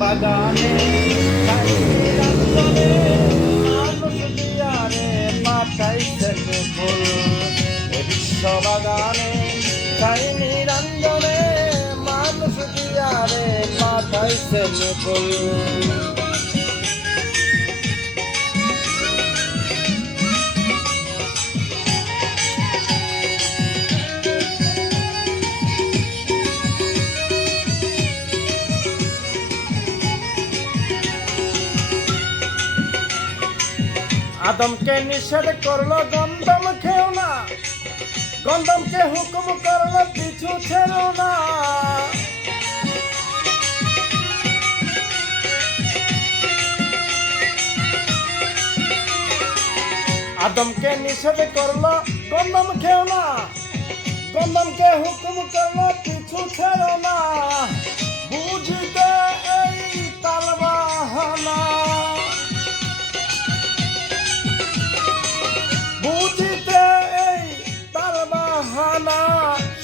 বাগানে মানুষ দিয়ারে পাঠাইছেন ফুল বিশ্ব বাগানে তাই নিরঞ্জনে মানুষ দিয়ারে পাঠাইছেন ফুল আদমকে নিষেধ করলো গন্ধম খেও না, গন্ধমকে হুকুম করলো পিছু ছেড়ো না। আদমকে নিষেধ করলো গন্ধম খেও না, গন্ধমকে হুকুম করলো পিছু ছেড়ো না। বুঝিতে এই তাল বাহানা, বুঝিতে এই তার বাহানা।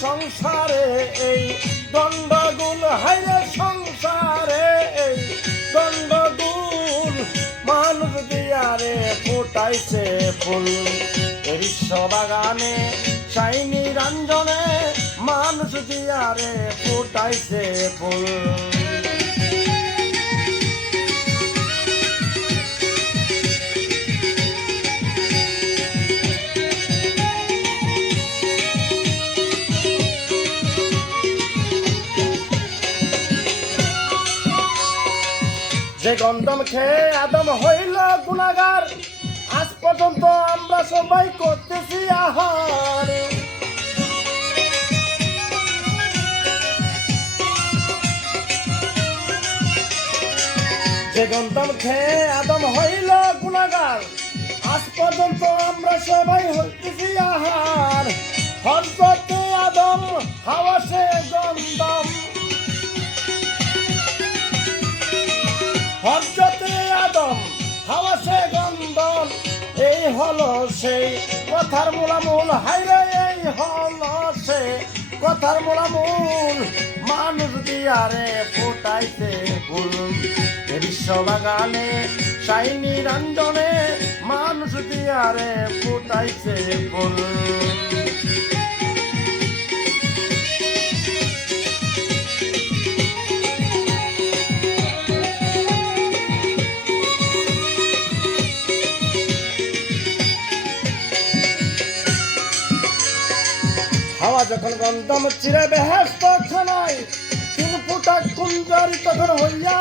সংসারে এই গন্ডগোল, হাইরে সংসারে এই গন্ডগোল। মানুষ দিয়ারে ফুটাইছে ফুল বিশ্ব বাগানে সাইনি রঞ্জনে মানুষ দিয়ারে ফুটাইছে ফুল। যে গন্ধম খেয়ে আদম হইল গুনাহগার, আজ পর্যন্ত আমরা সবাই করতেছি আহার। যে গন্ধম খেয়ে আদম হইল গুনাহগার, আজ পর্যন্ত আমরা সবাই হইতেছি আহার। হযরতে আদম হাওয়া সে গন্ধম, হযরতে আদম হাওয়া সে গন্ধম। এই হলো সেই কথার মূলামূল, হাইরে এই হলো সে কথার মূলামূল। মানুষ দিয়ারে ফুটাইছে ফুল বিশ্ব বাগানে সাইনি রঞ্জনে মানুষ দিয়ারে ফুটাইছে ফুল। হাওয়া যখন গন্ধম চিরে বেহেশত খানায়, 3 ফুটা কুঞ্জারি তখন হইয়া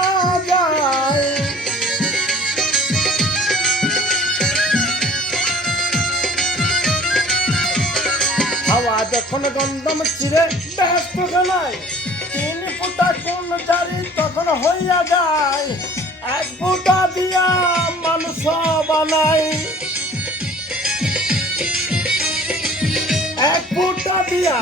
যায়। হাওয়া যখন গন্ধম চিরে বেহেশত খানায়, 3 ফুটা কুঞ্জারি তখন হইয়া যায়। 1 ফুটা দিয়া মানুষ বানায়, 1 ফুটা দিয়া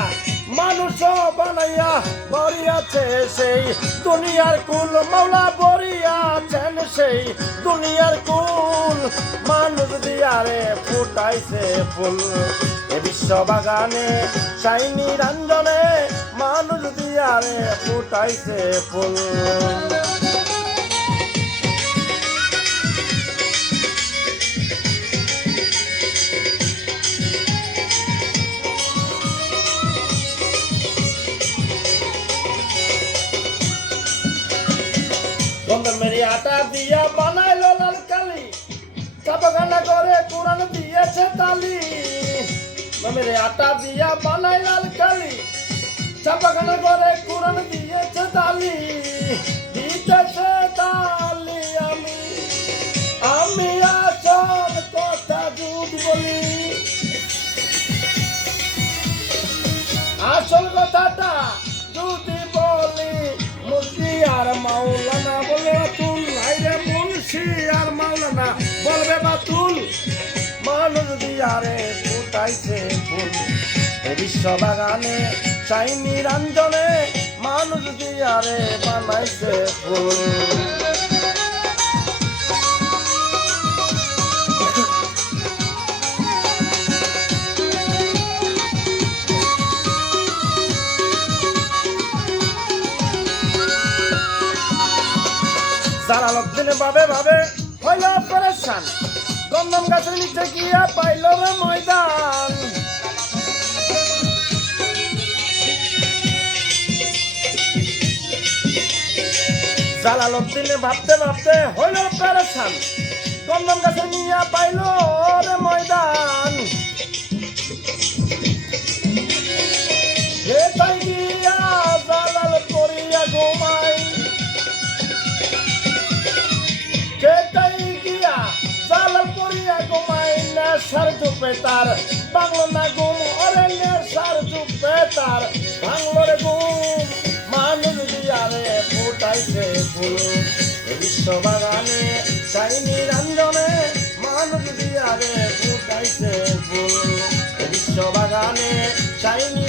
মানুষ বানাইয়া বরিয়াছে সেই দুনিয়ার কুল। মাওলা বরিয়াছেন সেই দুনিয়ার কুল। মানুষ দিয়ারে ফুটাইছে ফুল বিশ্ব বাগানে সাইনি রঞ্জনে মানুষ দিয়ারে ফুটাইছে ফুল। মেরি আটা দিয়া বানাইলো লাল কালি, চাপাখানা করে কোরআন দিয়েছে তালি। মেরে আটা দিয়া বানাই লাল কালি, চাপাখানা করে কোরআন দিয়েছে তালি। দিতেছে তালি আমি, আমি আসল কথা যদি বলি, আসল কথাটা যদি বলি। মুন্সি আর মাওলানা বলে বাতুল, হাইরে মুন্সি আর মাওলানা বলবে বাতুল। মানুষ দিয়ারে ফুটাইছে ফুল বিশ্ব বাগানে সাইনি রঞ্জনে মানুষ দিয়ারে বানাইছে ফুল। জালালউদ্দিন ভাবে ভাবে হইল পরেশান, গন্ধম গাছের নিচে গিয়া পাইল রে ময়দান। জালালউদ্দিন ভাবতে ভাবতে হইল পরেশান, গন্ধম গাছে নিয়া পাইল রে ময়দান। হে তাই গিয়া জালাল করিয়া ঘুমাই, সেটাই গিয়া জালাল করিয়া ঘুমাই, নেশার চুপে তার বাংলো না ঘুম, ওরে নেশার চুপে তার বাংলো রে ঘুম। মানুষ দিয়ারে ফুটাইছে ফুল বিশ্ব বাগানে চাইনি রঞ্জনে, মানুষ দিয়ারে ফুটাইছে ফুল বিশ্ব বাগানে চাইনি